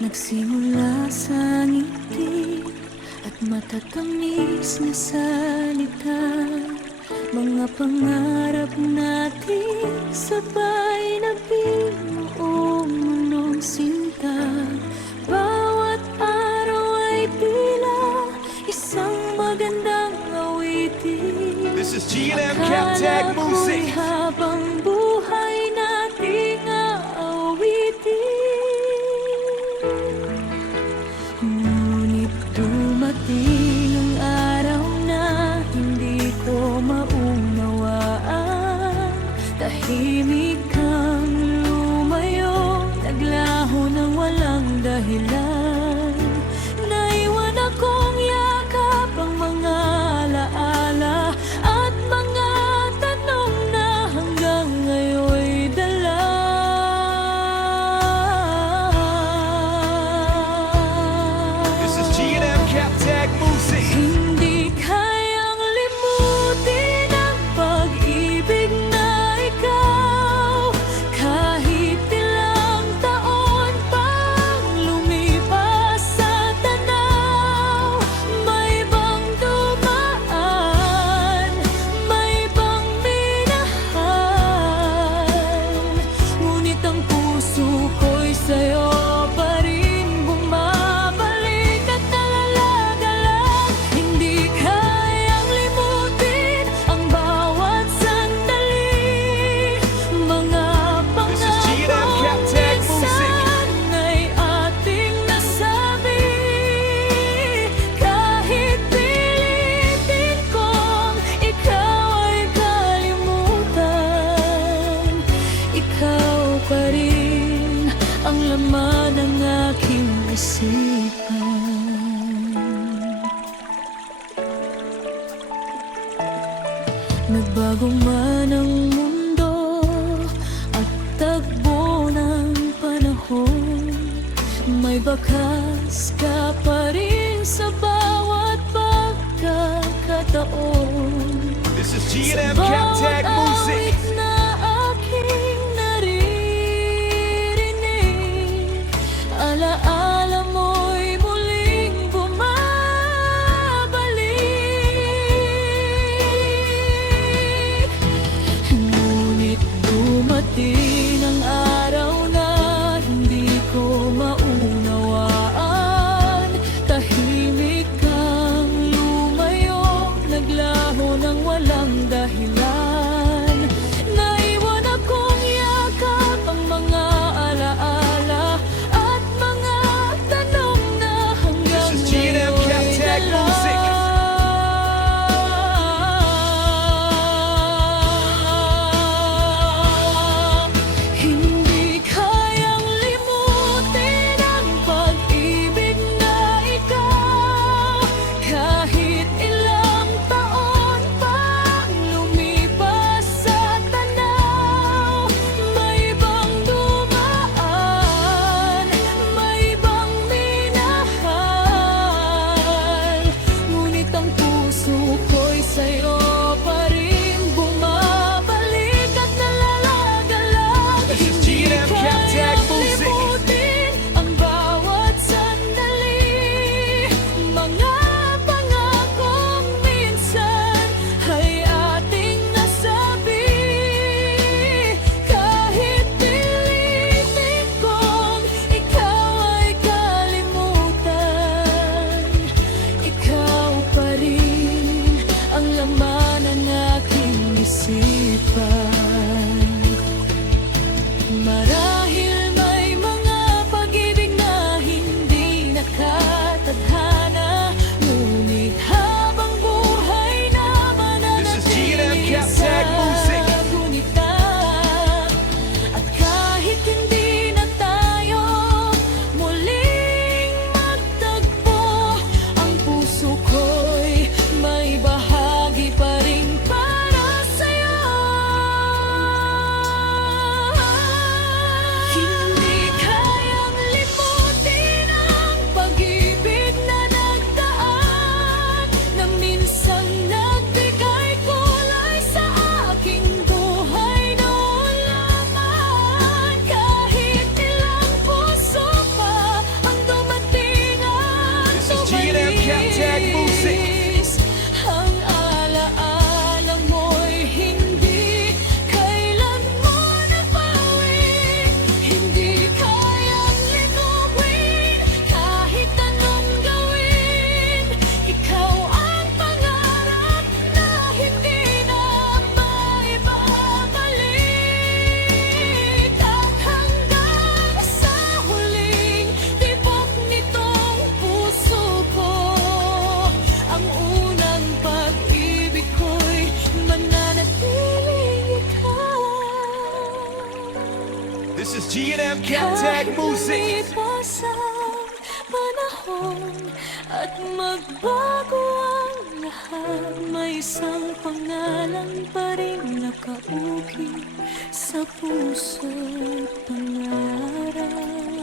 Nagsimula sa ngiti at matatamis na salita, mga pangarap natin sabay na binuo munong sinta. Bawat araw ay tila isang magandang awitin. This is G&M Captag Music. Habang buhay nating aawitin, ngunit dumating ang araw na hindi ko maunawaan. Tahimik kang lumayo, naglaho ng walang dahilan. Naiwan akong yakap ang mga alaala at mga tanong na hanggang ngayon'y dala. This is G&M Captag Music. Hindi kayang limutin ang pag-ibig na ikaw, kahit ilang taon pang lumipas sa tanaw. May bang dumaan, may bang minahal, ngunit ang puso ko'y sa'yo pa rin bumabalik at nalalagalang. Hindi kayang limutin ang bawat sandali, mga This is G&M pangako Captag Music. minsan ay ating nasabi. Kahit pilitin kong ikaw ay kalimutan, ikaw pa rin ang laman ng aking isipan. Nagbago man ang mundo at tagbo ng panahon, may bakas ka pa rin sa bawat pagkakataon. This is Sa G&M bawat Captag Music. awit na aking naririnig, alaala mo'y muling bumabalik. Ngunit dumating ang araw na hindi ko maunawaan. Tahimik kang lumayo, naglaho ng walang dahilan. Naiwan akong yakap ang mga alaala at mga tanong na hanggang This is G&M ngayon'y Captag dala. Music. Captag Music. Ang alaala mo'y hindi kailanman nabawi. Hindi kayang linugin kahit anong gawin. Ikaw ang pangarap na hindi na maibabalik. At hanggang sa huling tibok nitong puso ko, ang unang pag-ibig ko'y mananatiling ikaw. This is G&M Captag Music. Kahit lumipas ang panahon at magbago ang lahat, may isang pangalan pa rin nakaukit sa puso't pangarap.